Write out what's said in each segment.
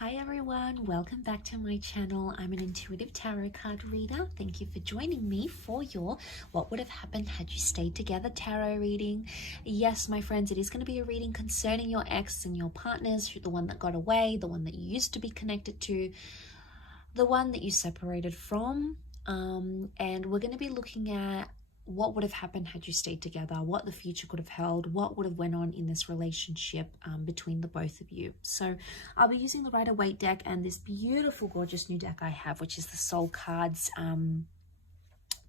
Hi everyone, welcome back to my channel. I'm an intuitive tarot card reader. Thank you for joining me for your What Would Have Happened Had You Stayed Together tarot reading. Yes, my friends, it is going to be a reading concerning your ex and your partners, the one that got away, the one that you used to be connected to, the one that you separated from. And we're going to be looking at what would have happened had you stayed together, what the future could have held, what would have went on in this relationship between the both of you. So I'll be using the Rider-Waite deck and this beautiful, gorgeous new deck I have, which is the Soul Cards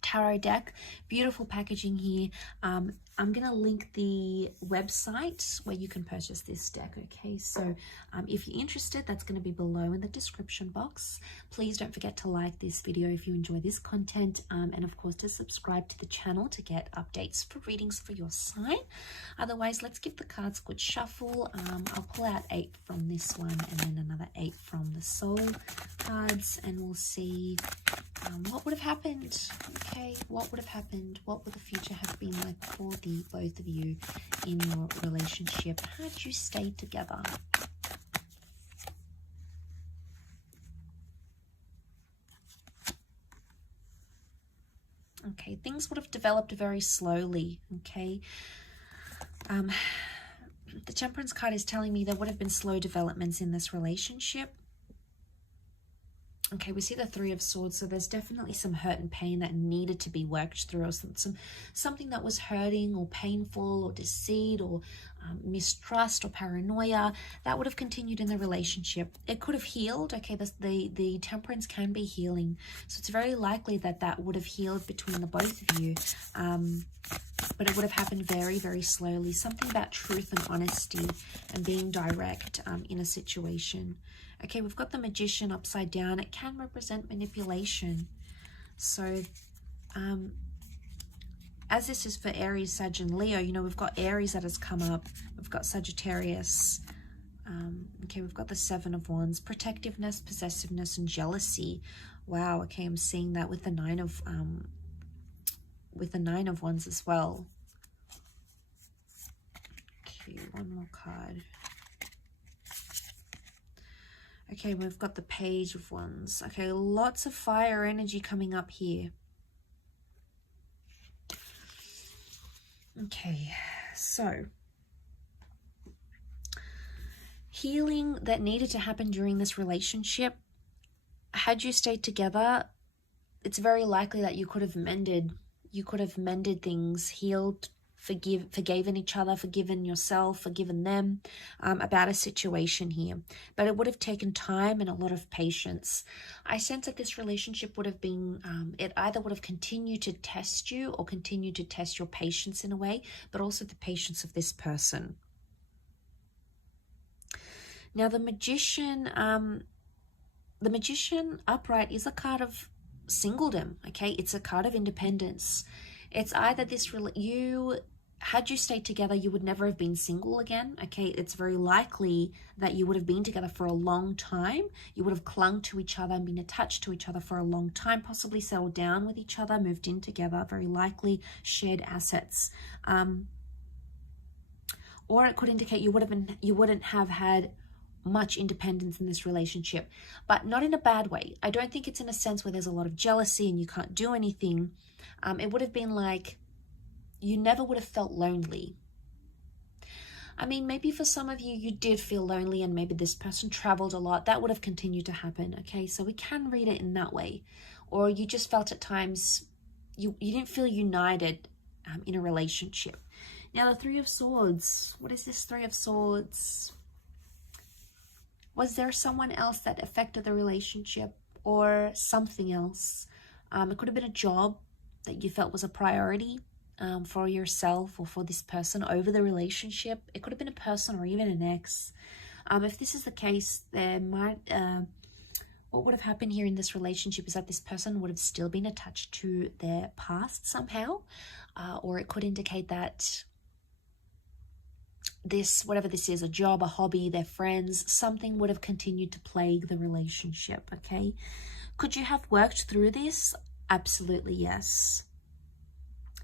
tarot deck. Beautiful packaging here. I'm going to link the website where you can purchase this deck, okay? So if you're interested, that's going to be below in the description box. Please don't forget to like this video if you enjoy this content, and of course to subscribe to the channel to get updates for readings for your sign. Otherwise, let's give the cards a good shuffle. I'll pull out 8 from this one and then another 8 from the Soul cards, and we'll see what would have happened. Okay, what would have happened? What would the future have been like for the both of you in your relationship had you stayed together? Okay, things would have developed very slowly. Okay, the Temperance card is telling me there would have been slow developments in this relationship. Okay, we see the Three of Swords, so there's definitely some hurt and pain that needed to be worked through, or something that was hurting or painful or deceit or mistrust or paranoia that would have continued in the relationship. It could have healed. Okay, the Temperance can be healing, so it's very likely that that would have healed between the both of you, but it would have happened very, very slowly. Something about truth and honesty and being direct in a situation. Okay, we've got the Magician upside down. It can represent manipulation. So, as this is for Aries, Sag, and Leo, you know, we've got Aries that has come up. We've got Sagittarius. Okay, we've got the Seven of Wands. Protectiveness, possessiveness, and jealousy. Wow, okay, I'm seeing that with the Nine of Wands as well. Okay, one more card. Okay, we've got the Page of Wands. Okay, lots of fire energy coming up here. Okay, so healing that needed to happen during this relationship. Had you stayed together, it's very likely that you could have mended. You could have mended things, healed, forgiven each other, forgiven yourself, forgiven them about a situation here. But it would have taken time and a lot of patience. I sense that this relationship would have been, it either would have continued to test you or continued to test your patience in a way, but also the patience of this person. Now the Magician upright is a card of singledom, okay? It's a card of independence. It's either had you stayed together, you would never have been single again, okay? It's very likely that you would have been together for a long time. You would have clung to each other and been attached to each other for a long time, possibly settled down with each other, moved in together, very likely shared assets. Or it could indicate you wouldn't have had much independence in this relationship, but not in a bad way. I don't think it's in a sense where there's a lot of jealousy and you can't do anything. It would have been like you never would have felt lonely. I mean, maybe for some of you, you did feel lonely and maybe this person traveled a lot. That would have continued to happen, okay? So we can read it in that way. Or you just felt at times you didn't feel united in a relationship. Now, the Three of Swords. What is this Three of Swords? Was there someone else that affected the relationship or something else? It could have been a job that you felt was a priority for yourself or for this person over the relationship. It could have been a person or even an ex. If this is the case, there might what would have happened here in this relationship is that this person would have still been attached to their past somehow, or it could indicate that this, whatever this is, a job, a hobby, their friends, something would have continued to plague the relationship, okay? Could you have worked through this? Absolutely, yes.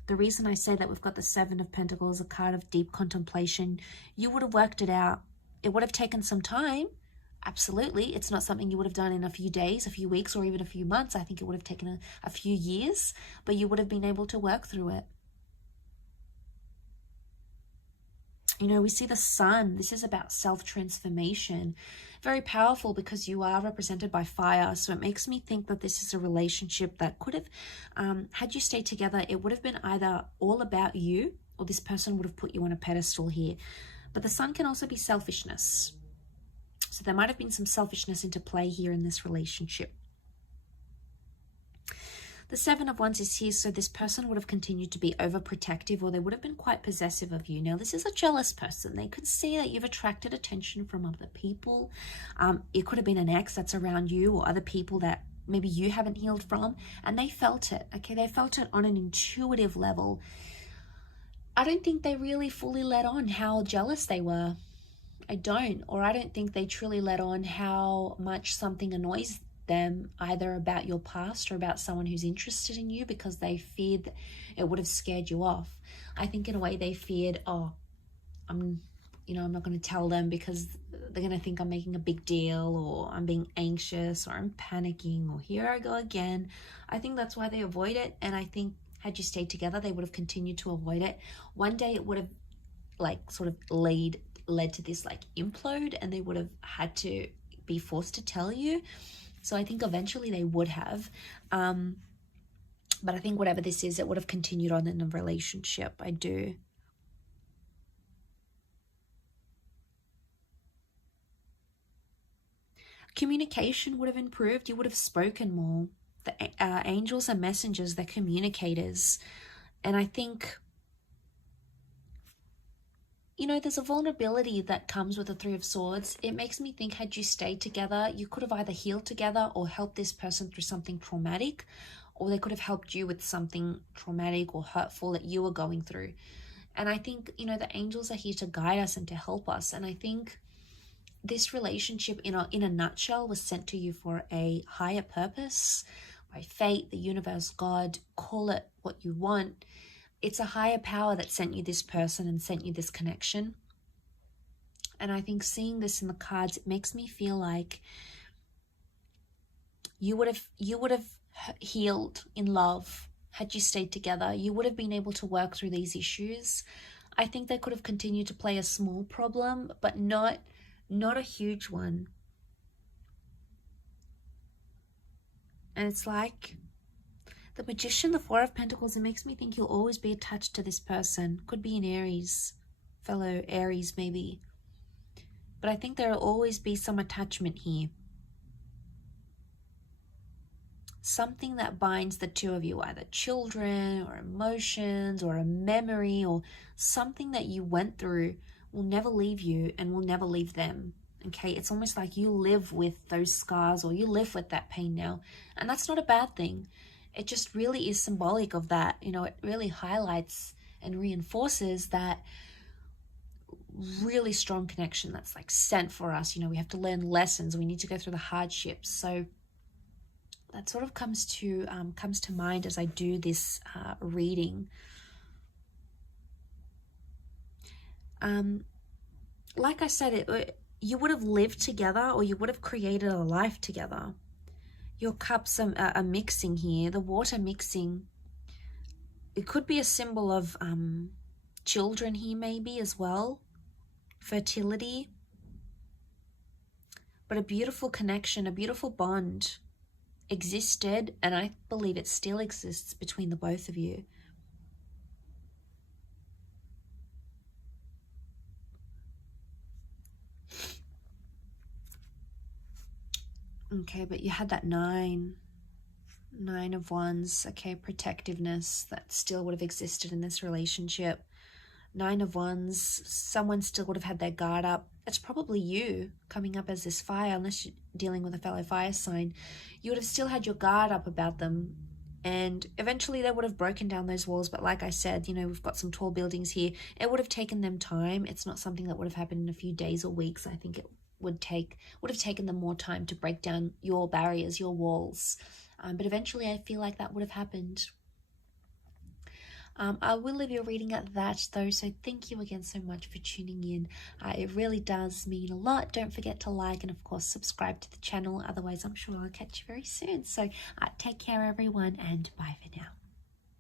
The reason I say that we've got the Seven of Pentacles, a card of deep contemplation, you would have worked it out. It would have taken some time, Absolutely. It's not something you would have done in a few days, a few weeks, or even a few months. I think it would have taken a few years, but you would have been able to work through it. You know, we see the sun. This is about self-transformation. Very powerful because you are represented by fire. So it makes me think that this is a relationship that could have, had you stayed together, it would have been either all about you or this person would have put you on a pedestal here. But the sun can also be selfishness. So there might have been some selfishness into play here in this relationship. The Seven of Wands is here, so this person would have continued to be overprotective, or they would have been quite possessive of you. Now, this is a jealous person. They could see that you've attracted attention from other people. It could have been an ex that's around you or other people that maybe you haven't healed from, and they felt it, okay? They felt it on an intuitive level. I don't think they really fully let on how jealous they were. I don't think they truly let on how much something annoys them, either about your past or about someone who's interested in you, because they feared that it would have scared you off. I think in a way they feared, oh, I'm not going to tell them because they're going to think I'm making a big deal, or I'm being anxious, or I'm panicking, or here I go again. I think that's why they avoid it. And I think had you stayed together, they would have continued to avoid it. One day it would have like sort of led to this like implode, and they would have had to be forced to tell you. So I think eventually they would have, but I think whatever this is, it would have continued on in a relationship. I do. Communication would have improved. You would have spoken more. The angels are messengers, they're communicators. And I think, you know, there's a vulnerability that comes with the Three of Swords. It makes me think, had you stayed together, you could have either healed together or helped this person through something traumatic, or they could have helped you with something traumatic or hurtful that you were going through. And I think, you know, the angels are here to guide us and to help us. And I think this relationship, in a nutshell, was sent to you for a higher purpose, by fate, the universe, God, call it what you want. It's a higher power that sent you this person and sent you this connection. And I think seeing this in the cards, it makes me feel like you would have healed in love had you stayed together. You would have been able to work through these issues. I think they could have continued to play a small problem, but not a huge one. And it's like the Magician, the Four of Pentacles, it makes me think you'll always be attached to this person. Could be an Aries, fellow Aries maybe. But I think there will always be some attachment here. Something that binds the two of you, either children or emotions or a memory or something that you went through, will never leave you and will never leave them. Okay, it's almost like you live with those scars, or you live with that pain now. And that's not a bad thing. It just really is symbolic of that. You know, it really highlights and reinforces that really strong connection that's like sent for us. You know, we have to learn lessons. We need to go through the hardships. So that sort of comes to mind as I do this reading. Like I said, you would have lived together, or you would have created a life together. Your cups are mixing here, the water mixing. It could be a symbol of children here maybe as well, fertility. But a beautiful connection, a beautiful bond existed, and I believe it still exists between the both of you. Okay, but you had that Nine of Wands. Okay, protectiveness that still would have existed in this relationship. Nine of Wands, someone still would have had their guard up. It's probably you coming up as this fire, unless you're dealing with a fellow fire sign. You would have still had your guard up about them, and eventually they would have broken down those walls. But like I said, you know, we've got some tall buildings here. It would have taken them time. It's not something that would have happened in a few days or weeks. I think it would have taken them more time to break down your barriers, your walls. But eventually I feel like that would have happened. I will leave your reading at that though, so thank you again so much for tuning in. It really does mean a lot. Don't forget to like and of course subscribe to the channel, otherwise I'm sure I'll catch you very soon. So take care everyone, and bye for now.